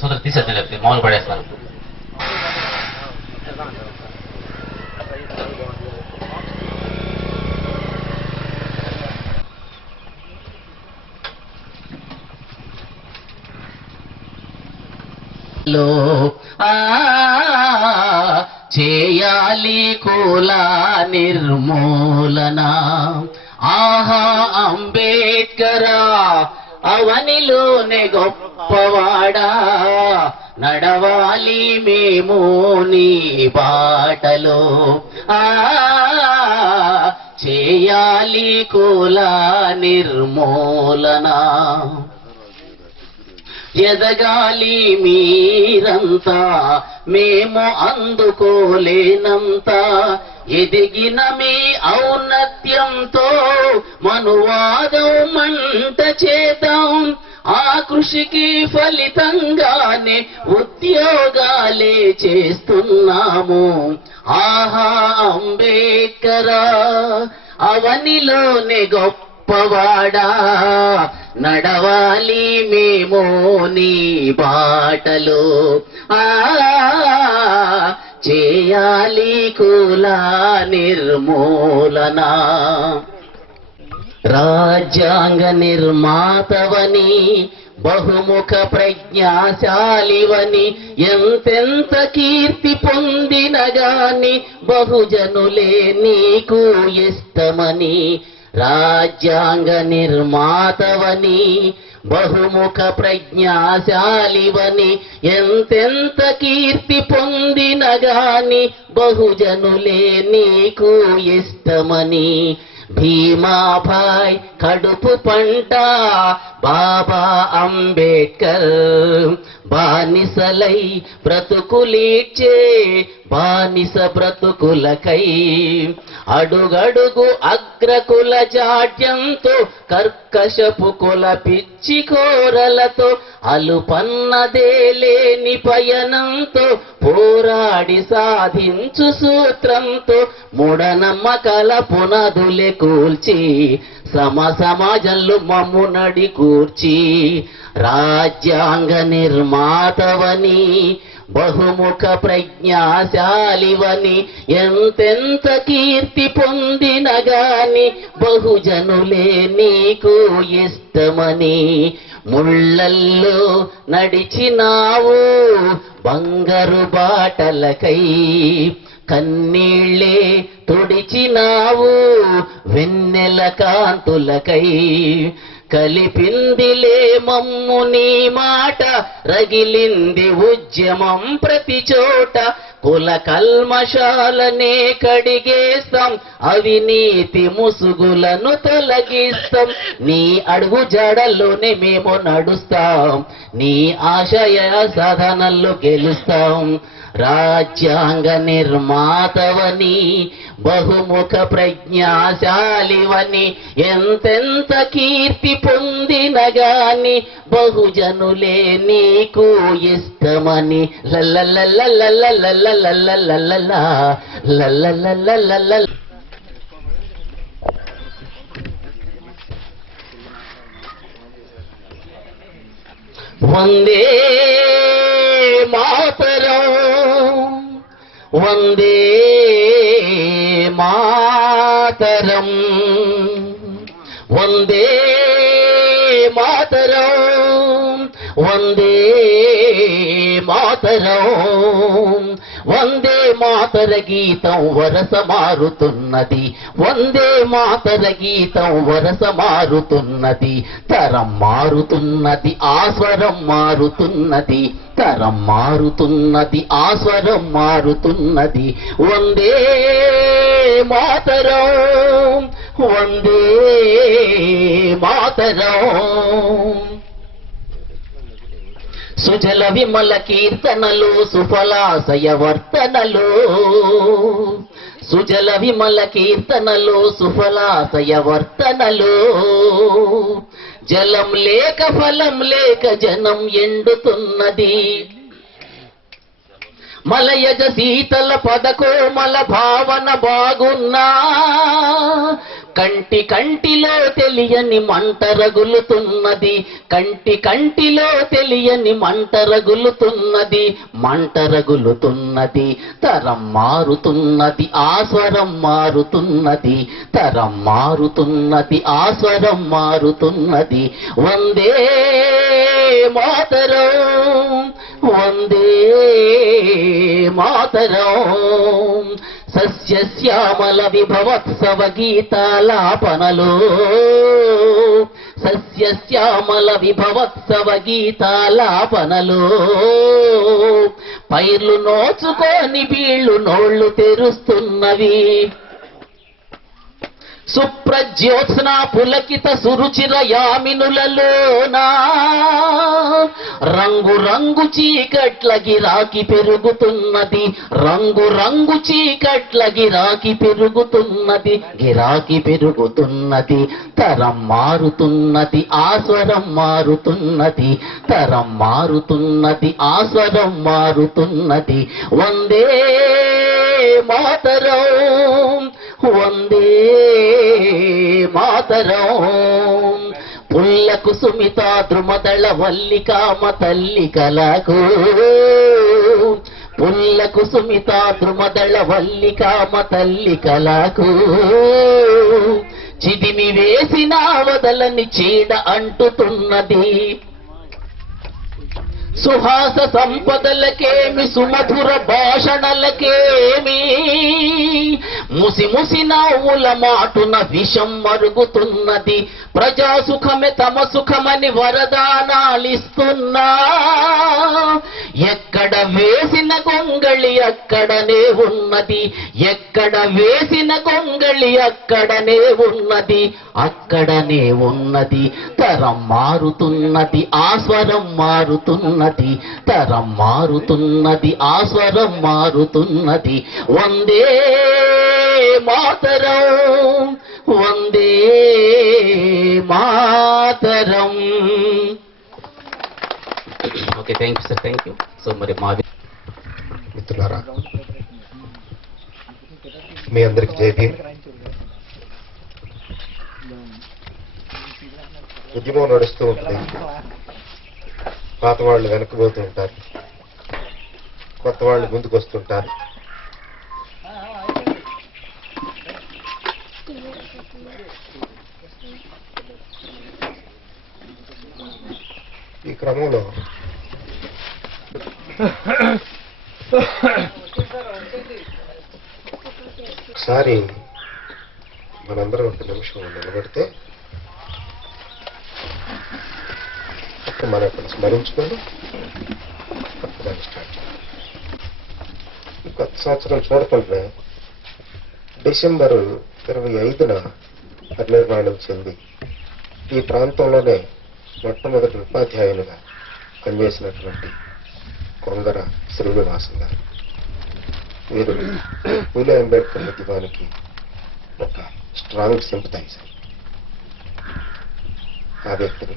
సోదరు తీసేద్దాం, లేకపోతే మామూలు పడేస్తారు. చేయాలి కుల నిర్మూలన. ఆహా అంబేద్కరా అవనిలోనే గొప్పవాడా, నడవాలి మేము నీ బాటలో. చేయాలి కుల నిర్మూలన. ఎదగాలి మీరంతా మేము అందుకోలేనంత, ఎదిగిన మీ ఔన్నత్యంతో మనువాదం మంట చేద్దాం. ఆ కృషికి ఫలితంగానే ఉద్యోగాలే చేస్తున్నాము. ఆహా అంబేద్కరా అవనిలోనే గొప్పవాడా, నడవాలి మేము నీ బాటలో. చేయాలి కుల నిర్మూలన. రాజ్యాంగ నిర్మాతవని, బహుముఖ ప్రజ్ఞాశాలివని, ఎంతెంత కీర్తి పొందినగాని బహుజనులే నీకు ఇష్టమని. రాజ్యాంగ నిర్మాతవని, బహుముఖ ప్రజ్ఞాశాలివని, ఎంతెంత కీర్తి పొందినగాని బహుజనులే నీకు ఇష్టమని. భీమాభాయ్ కడుపు పంట బాబా అంబేద్కర్, బానిసలై బ్రతుకులీడ్చే బానిస బ్రతుకులకై, అడుగడుగు అగ్రకుల జాడ్యంతో కర్కశపు కుల పిచ్చి కోరలతో, అలుపన్నదే లేని పయనంతో పోరాడి సాధించు సూత్రంతో, మూఢనమ్మకాల పునాదులే కూల్చి సమాజంలో మమ్ము నడి కూర్చి. రాజ్యాంగ నిర్మాతవని, బహుముఖ ప్రజ్ఞాశాలివని, ఎంతెంత కీర్తి పొందినగాని బహుజనులే నీకు ఇష్టమని. ముళ్ళల్లో నడిచినావు బంగారు బాటలకై, కన్నీళ్ళే తుడిచినావు వెన్నెల కాంతులకై. కలిపిందిలే మమ్ము నీ మాట, రగిలింది ఉద్యమం ప్రతి చోట. కుల కల్మషాలనే కడిగేస్తాం, అవినీతి ముసుగులను తొలగిస్తాం. నీ అడుగు జాడల్లోనే మేము నడుస్తాం, నీ ఆశయ సాధనల్లో గెలుస్తాం. రాజ్యాంగ నిర్మాతవని, బహుముఖ ప్రజ్ఞాశాలివని, ఎంతెంత కీర్తి పొందినగాని బహుజనులే నీకు ఇష్టమని. వందే మాతరం, వందే మాతరం, వందే మాతరం, వందే మాతరం. వందే మాతర గీతం వరస మారుతున్నది, వందే మాతర గీతం వరస మారుతున్నది. తరం మారుతున్నది, ఆస్వరం మారుతున్నది, తరం మారుతున్నది, ఆస్వరం మారుతున్నది. వందే మాతరం, వందే మాతరం. సుజల విమల కీర్తనలు సుఫలాశయ వర్తనలు, సుజల విమల కీర్తనలు సుఫలాశయ వర్తనలు. జలం లేక ఫలం లేక జనం ఎండుతున్నది, మలయజ శీతల పదకోమల భావన బాగున్నా కంటి కంటిలో తెలియని మంట రగులుతున్నది, కంటి కంటిలో తెలియని మంట రగులుతున్నది, మంట రగులుతున్నది. తరం మారుతున్నది, ఆ స్వరం మారుతున్నది, తరం మారుతున్నది, ఆ స్వరం మారుతున్నది. వందే మాతరం, వందే మాతరం. సస్యశ్యామల విభవత్సవ గీతాలాపనలో, సస్యశ్యామల విభవత్సవ గీతాలాపనలో పైర్లు నోచుకొని వీళ్ళు నోళ్ళు తెరుస్తున్నవి. సుప్రజ్యోత్స్నా పులకిత సురుచిర యామినులలోనా రంగు రంగు చీకట్ల గిరాకి పెరుగుతున్నది, రంగు రంగు చీకట్ల గిరాకి పెరుగుతున్నది, గిరాకి పెరుగుతున్నది. తరం మారుతున్నది, ఆ స్వరం మారుతున్నది, తరం మారుతున్నది, ఆ స్వరం మారుతున్నది. వందే మాతరం, వందే మాతరం. పుల్లకు సుమిత ద్రుమదళ వల్లికామ తల్లికలకు, పుల్లకు సుమిత ద్రుమదళ వల్లికామ తల్లికలకు చిదిమి వేసిన వదలని చీడ అంటుతున్నది. సుహాస సంపదలకేమి సుమధుర భాషణలకేమి ముసి ముసి నవ్వుల మాటున విషం మరుగుతున్నది. ప్రజా సుఖమే తమ సుఖమని వరదానాలిస్తున్నా ఎక్కడ వేసిన గొంగళి అక్కడనే ఉన్నది, ఎక్కడ వేసిన గొంగళి అక్కడనే ఉన్నది, అక్కడనే ఉన్నది. తరం మారుతున్నది, ఆ స్వరం మారుతున్నది, తరం మారుతున్నది, ఆ స్వరం మారుతున్నది. Vande Mataram, Vande Mataram. Okay, thank you sir, thank you. So మరి మా మిత్రులారా, మీ అందరికి జై భీమ్. ఉద్యమం నడుస్తూ ఉంటుంది, పాత వాళ్ళు వెనక్కిపోతూ ఉంటారు, కొత్త వాళ్ళు ముందుకు వస్తుంటారు. ఈ క్రమంలో ఒకసారి మనందరం ఒక నిమిషం నిలబడితే మనం ఇక్కడ స్మరించుకొని కొత్తదాన్ని స్టార్ట్ చేయాలి. ఈ కొత్త సంవత్సరం చూడకుండా డిసెంబరు 25న పరినిర్మాణం చెంది ఈ ప్రాంతంలోనే మొట్టమొదటి ఉపాధ్యాయులుగా పనిచేసినటువంటి కొంగర శ్రీనివాసం గారు, వీరు పూలే అంబేద్కర్ ఉద్యమానికి ఒక స్ట్రాంగ్ సింపథైజర్. ఆ వ్యక్తిని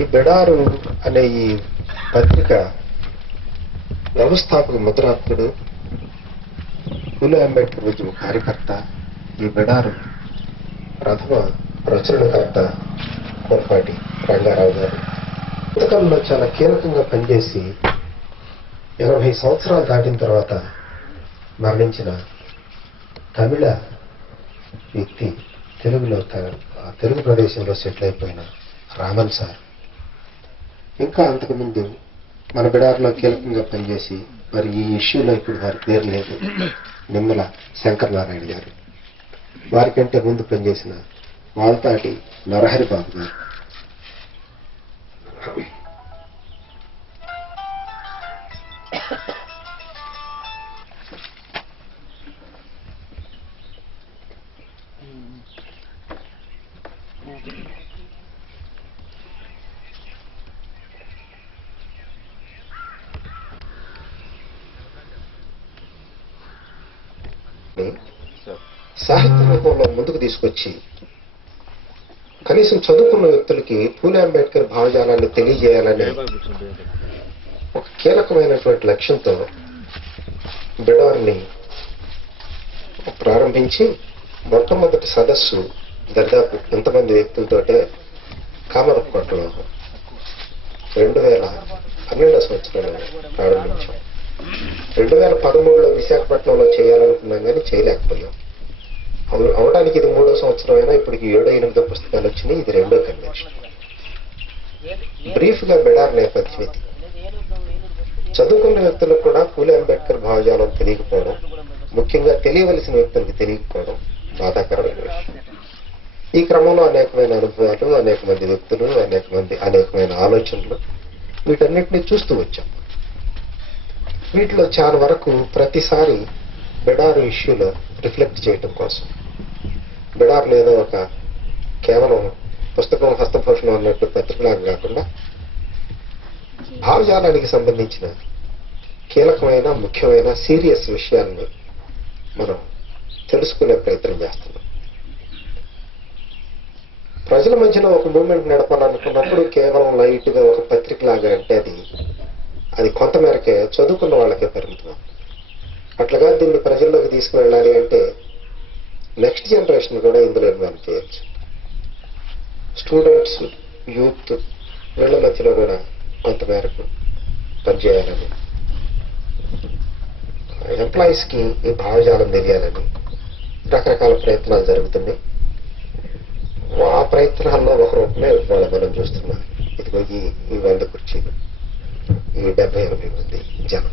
ఈ బెడారు అనే ఈ పత్రిక వ్యవస్థాపక ముద్రాత్ముడు, పూలే అంబేద్కర్ ఉద్యమ కార్యకర్త, ఈ బెడారు ప్రథమ ప్రచురణకర్త కొరపాటి రంగారావు గారు పుస్తకంలో చాలా కీలకంగా పనిచేసి 80 సంవత్సరాలు దాటిన తర్వాత మరణించిన తమిళ వ్యక్తి, తెలుగులో తెలుగు ప్రదేశంలో సెటిల్ అయిపోయిన రామన్ సార్, ఇంకా అంతకుముందు మన బిడార్లో కీలకంగా పనిచేసి మరి ఈ ఇష్యూలో ఇప్పుడు వారి పేరు లేదు, నిమ్మల శంకరనారాయణ గారు, వారికంటే ముందు పనిచేసిన వాల్తాటి నరహరి బాబు గారు, సాహిత్య రూపంలో ముందుకు తీసుకొచ్చి కనీసం చదువుకున్న వ్యక్తులకి పూలే అంబేద్కర్ భావజాలాన్ని తెలియజేయాలనే ఒక కీలకమైనటువంటి లక్ష్యంతో బెడార్ని ప్రారంభించి మొట్టమొదటి సదస్సు దాదాపు ఎంతమంది వ్యక్తులతోటే కామరకోటలో 2012 సంవత్సరంలో ప్రారంభించాం. 2013లో విశాఖపట్నంలో చేయాలనుకున్నాం కానీ చేయలేకపోయాం. అవడానికి ఇది 3వ సంవత్సరం అయినా ఇప్పటికి 7-8 పుస్తకాలు వచ్చినాయి. ఇది 2వ కన్వెన్షన్. బ్రీఫ్ గా బెడార్ నేపథ్యం ఇది. చదువుకున్న వ్యక్తులకు కూడా పూలే అంబేద్కర్ భావజాలం తెలియకపోవడం, ముఖ్యంగా తెలియవలసిన వ్యక్తులకు తెలియకపోవడం బాధాకరమైన విషయం. ఈ క్రమంలో అనేకమైన అనుభవాలు, అనేక మంది వ్యక్తులు, అనేకమైన ఆలోచనలు, వీటన్నిటిని చూస్తూ వచ్చాం. వీటిలో చాలా వరకు ప్రతిసారి బెడారు ఇష్యూలో రిఫ్లెక్ట్ చేయటం కోసం, బెడార్ లేదా ఒక కేవలం పుస్తకం హస్తపోషణం అన్నట్టు పత్రికలాగా కాకుండా భావజాలానికి సంబంధించిన కీలకమైన, ముఖ్యమైన, సీరియస్ విషయాలను మనం తెలుసుకునే ప్రయత్నం చేస్తున్నాం. ప్రజల మధ్యలో ఒక మూవ్మెంట్ నడపాలనుకున్నప్పుడు కేవలం లైట్ గా ఒక పత్రిక లాగా అంటే అది కొంతమేరకే చదువుకున్న వాళ్ళకే పరిమితం. అట్లాగా దీన్ని ప్రజల్లోకి తీసుకువెళ్ళాలి అంటే నెక్స్ట్ జనరేషన్ కూడా ఇందులో ఇన్వాల్వ్ చేయొచ్చు. స్టూడెంట్స్, యూత్ వీళ్ళ మధ్యలో కూడా కొంతమేరకు పనిచేయాలని, ఎంప్లాయీస్ కి ఈ భావజాలం తెలియాలని రకరకాల ప్రయత్నాలు జరుగుతున్నాయి. ఆ ప్రయత్నాల్లో ఒక రూపమే వాళ్ళ మనం చూస్తున్నాం. ఇదిగో ఈ 100 కుర్చీలు, ఈ 70-80 మంది జనం.